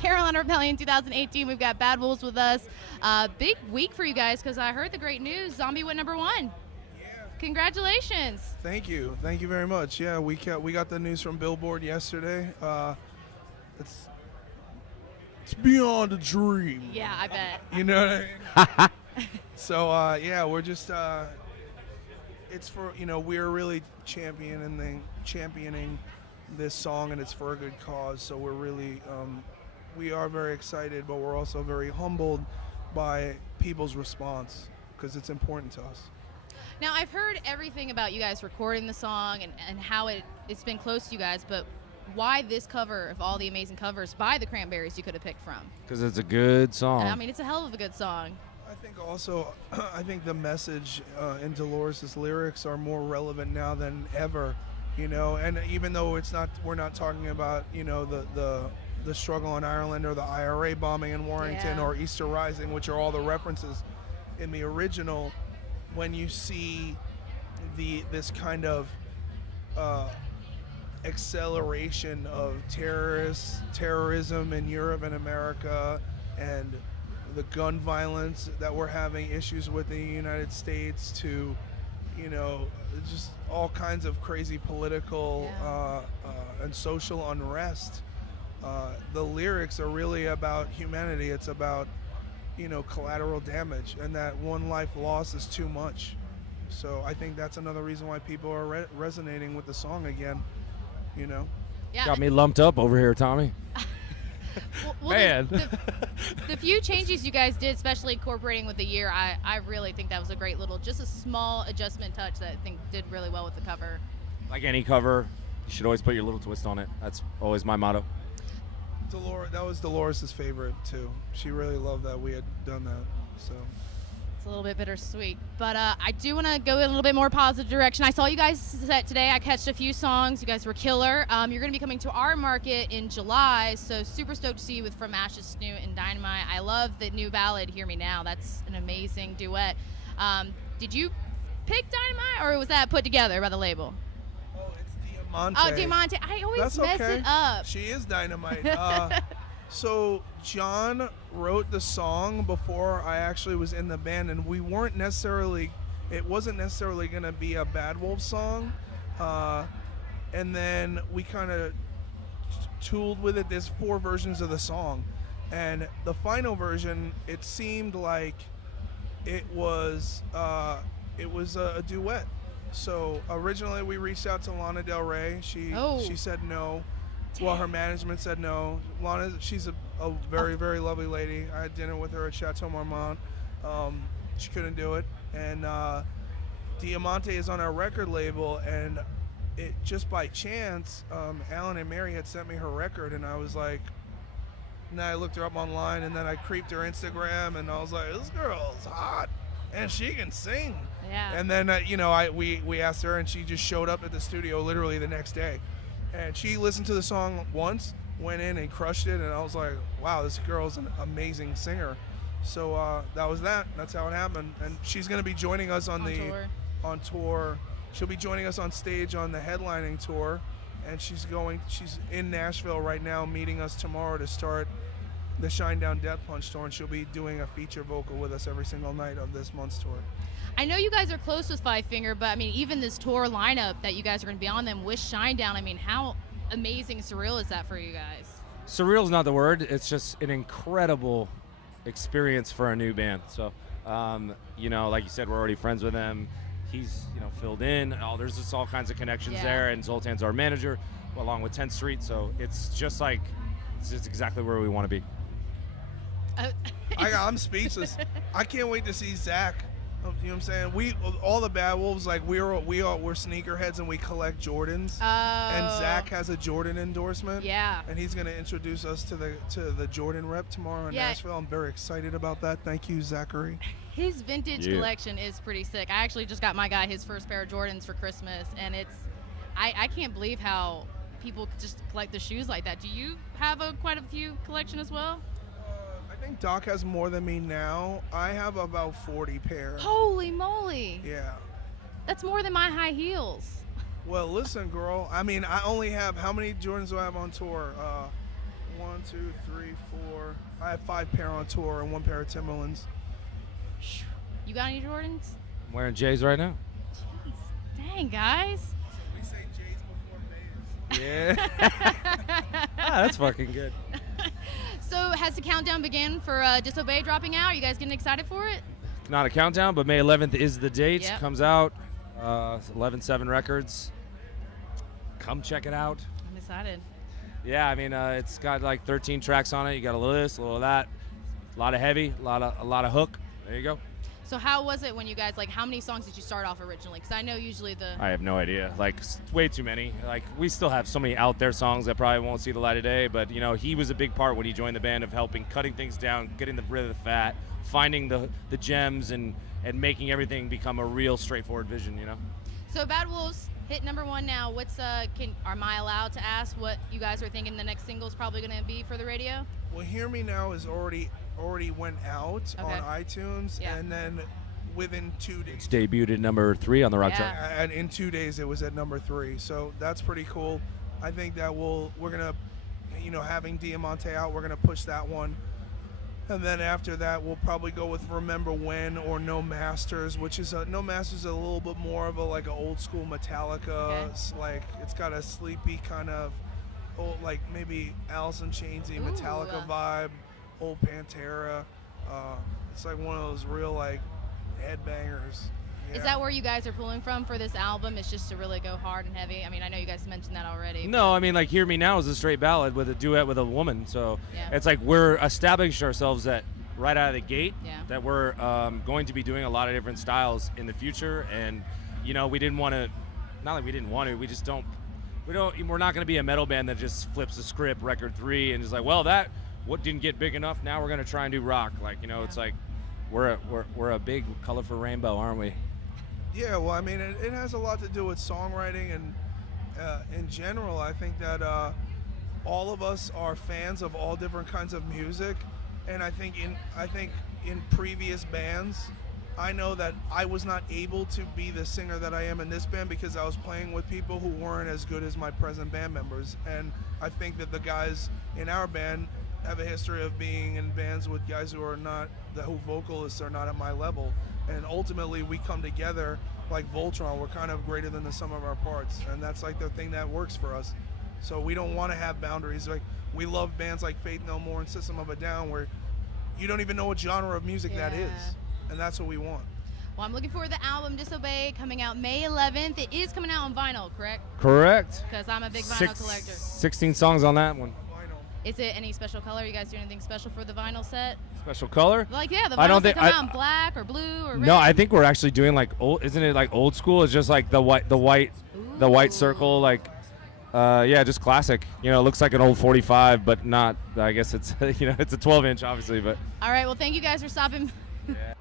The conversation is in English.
Carolina Rebellion 2018. We've got Bad Wolves with us. Big week for you guys because I heard the great news. Zombie went #1. Yeah. Congratulations. Thank you very much. Yeah, we got the news from Billboard yesterday. It's beyond a dream. Yeah, I bet. You know what I mean? So yeah, we're just it's for, we're really championing this song, and it's for a good cause. So we're really we are very excited, but we're also very humbled by people's response because it's important to us. Now, I've heard everything about you guys recording the song and how it's been close to you guys, but why this cover of all the amazing covers by the Cranberries you could have picked from? Because it's a good song. I mean, it's a hell of a good song. I think also, I think the message in Dolores' lyrics are more relevant now than ever, and even though we're not talking about, the struggle in Ireland or the IRA bombing in Warrington or Easter Rising, which are all the references in the original. When you see this kind of acceleration of terrorism in Europe and America, and the gun violence that we're having issues with in the United States, to just all kinds of crazy political and social unrest. The lyrics are really about humanity. It's about, collateral damage, and that one life lost is too much. So I think that's another reason why people are resonating with the song again, Yeah. Got me lumped up over here, Tommy. Well, Man. The few changes you guys did, especially incorporating with the year, I really think that was a great just a small adjustment touch that I think did really well with the cover. Like any cover, you should always put your little twist on it. That's always my motto. That was Dolores' favorite too. She really loved that we had done that. So it's a little bit bittersweet, but I do want to go in a little bit more positive direction. I saw you guys set today. I catched a few songs. You guys were killer. You're going to be coming to our market in July, so super stoked to see you with From Ashes, Snoot, and Dynamite. I love the new ballad, Hear Me Now. That's an amazing duet. Did you pick Dynamite, or was that put together by the label? Diamante. I always mess it up. She is Dynamite. So John wrote the song before I actually was in the band, and it wasn't necessarily going to be a Bad Wolf song. And then we kind of tooled with it. There's 4 versions of the song, and the final version, it seemed like it was a duet. So originally we reached out to Lana Del Rey. She said no. Damn. Well, her management said no. Lana, she's a very, very lovely lady. I had dinner with her at Chateau Marmont. She couldn't do it. And Diamante is on our record label, and it just by chance, Alan and Mary had sent me her record, and I was like, and then I looked her up online, and then I creeped her Instagram, and I was like, this girl's hot, and she can sing. Yeah. And then, we asked her, and she just showed up at the studio literally the next day. And she listened to the song once, went in and crushed it, and I was like, wow, this girl's an amazing singer. So that was that. That's how it happened. And she's going to be joining us on tour. She'll be joining us on stage on the headlining tour, and she's in Nashville right now, meeting us tomorrow to start the Shinedown Death Punch tour, and she'll be doing a feature vocal with us every single night of this month's tour. I know you guys are close with Five Finger, but I mean, even this tour lineup that you guys are going to be on them with Shinedown, I mean, how amazing surreal is that for you guys? Surreal is not the word. It's just an incredible experience for a new band. So, like you said, we're already friends with him. He's, filled in. There's just all kinds of connections there, and Zoltan's our manager, along with 10th Street. So it's just exactly where we want to be. I'm speechless. I can't wait to see Zach. You know what I'm saying? All the Bad Wolves, like we're sneakerheads and we collect Jordans. And Zach has a Jordan endorsement. Yeah. And he's gonna introduce us to the Jordan rep tomorrow in Nashville. I'm very excited about that. Thank you, Zachary. His vintage collection is pretty sick. I actually just got my guy his first pair of Jordans for Christmas, and I can't believe how people just collect the shoes like that. Do you have quite a few collection as well? I think Doc has more than me now. I have about 40 pairs. Holy moly! Yeah. That's more than my high heels. Well, listen, girl. I mean, I only have, how many Jordans do I have on tour? 1, 2, 3, 4. I have 5 pair on tour and 1 pair of Timberlands. You got any Jordans? I'm wearing J's right now. Jeez. Dang, guys. We say J's before Bays. Yeah. That's fucking good. So has the countdown begun for Disobey dropping out? Are you guys getting excited for it? Not a countdown, but May 11th is the date. Yep. Comes out. 11/7 Records. Come check it out. I'm excited. Yeah, I mean, it's got like 13 tracks on it. You got a little of this, a little of that, a lot of heavy, a lot of hook. There you go. So how was it when you guys, like, how many songs did you start off originally? Because I know usually I have no idea. Like, way too many. Like, we still have so many out there songs that probably won't see the light of day. But, you know, he was a big part when he joined the band of helping, cutting things down, getting rid of the fat, finding the gems, and making everything become a real straightforward vision, you know? So Bad Wolves hit #1 now. What's am I allowed to ask what you guys are thinking the next single is probably going to be for the radio? Well, Hear Me Now is already went out on iTunes, Yeah. and then within 2 days. It's debuted at #3 on the rock Yeah. chart. And in 2 days, it was at #3. So that's pretty cool. I think that we're gonna, you know, having Diamante out, we're gonna push that one. And then after that, we'll probably go with Remember When or No Masters, which is No Masters is a little bit more of a like an old school Metallica. Okay. Like it's got a sleepy kind of old, like maybe Alice in Chainsy Metallica vibe, old Pantera. It's like one of those real like headbangers. Is that where you guys are pulling from for this album? It's just to really go hard and heavy? I mean, I know you guys mentioned that already. No, I mean, like, Hear Me Now is a straight ballad with a duet with a woman. So Yeah. it's like we're establishing ourselves that right out of the gate Yeah. that we're going to be doing a lot of different styles in the future. And, you know, we didn't want to, not like we didn't want to, we just don't, we're not going to be a metal band that just flips the script, record 3, and is like, well, what didn't get big enough, now we're going to try and do rock. Like, you know, Yeah. it's like we're a big colorful rainbow, aren't we? Yeah, well, I mean, it has a lot to do with songwriting, and in general, I think that all of us are fans of all different kinds of music, and I think in previous bands, I know that I was not able to be the singer that I am in this band because I was playing with people who weren't as good as my present band members, and I think that the guys in our band have a history of being in bands with guys who vocalists are not at my level. And ultimately, we come together like Voltron. We're kind of greater than the sum of our parts, and that's like the thing that works for us. So we don't want to have boundaries. Like we love bands like Faith No More and System of a Down, where you don't even know what genre of music that is, and that's what we want. Well, I'm looking forward to the album Disobey coming out May 11th. It is coming out on vinyl, correct? Correct. Because I'm a big vinyl collector. 16 songs on that one. Vinyl. Is it any special color? You guys do anything special for the vinyl set? Special color? Like, yeah, the I don't vinyls that think- come out in black or blue or red. No, I think we're actually doing like old. Isn't it like old school? It's just like the white circle. Like, yeah, just classic. You know, it looks like an old 45, but not. I guess it's it's a 12-inch, obviously. But All right, well, thank you guys for stopping. yeah.